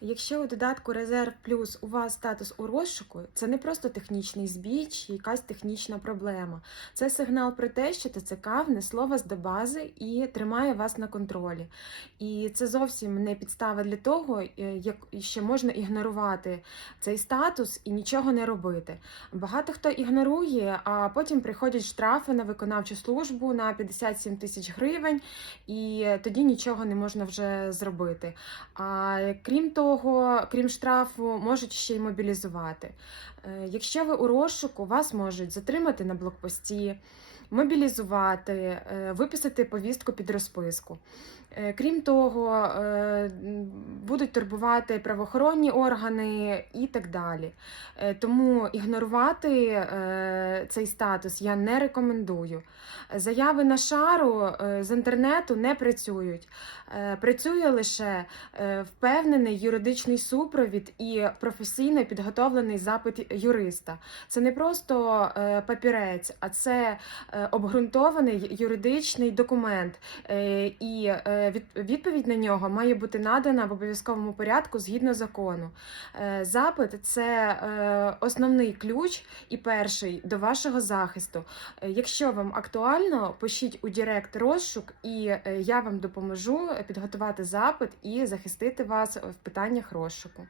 Якщо у додатку Резерв Плюс у вас статус у розшуку, це не просто технічний збій чи якась технічна проблема. Це сигнал про те, що ТЦК внесло вас до бази і тримає вас на контролі. І це зовсім не підстава для того, е, як що можна ігнорувати цей статус і нічого не робити. Багато хто ігнорує, а потім приходять штрафи на виконавчу службу на 57 тисяч гривень, і тоді нічого не можна вже зробити. А крім того, крім штрафу, можуть ще й мобілізувати. Е, Якщо ви у розшуку, вас можуть затримати на блокпості, мобілізувати, е, виписати повістку під розписку. Е, Крім того, будуть турбувати правоохоронні органи і так далі. Тому ігнорувати цей статус я не рекомендую. Заяви на шару з інтернету не працюють. Працює лише впевнений юридичний супровід і професійно підготовлений запит юриста. Це не просто е, папірець, а це е, обґрунтований юридичний документ, Е, і від- відповідь на нього має бути надана в обов'язковому порядку згідно закону. Запит це основний ключ і перший до вашого захисту. Якщо вам актуально, пишіть у Директ розшук, і я вам допоможу підготувати запит і захистити вас в питаннях розшуку.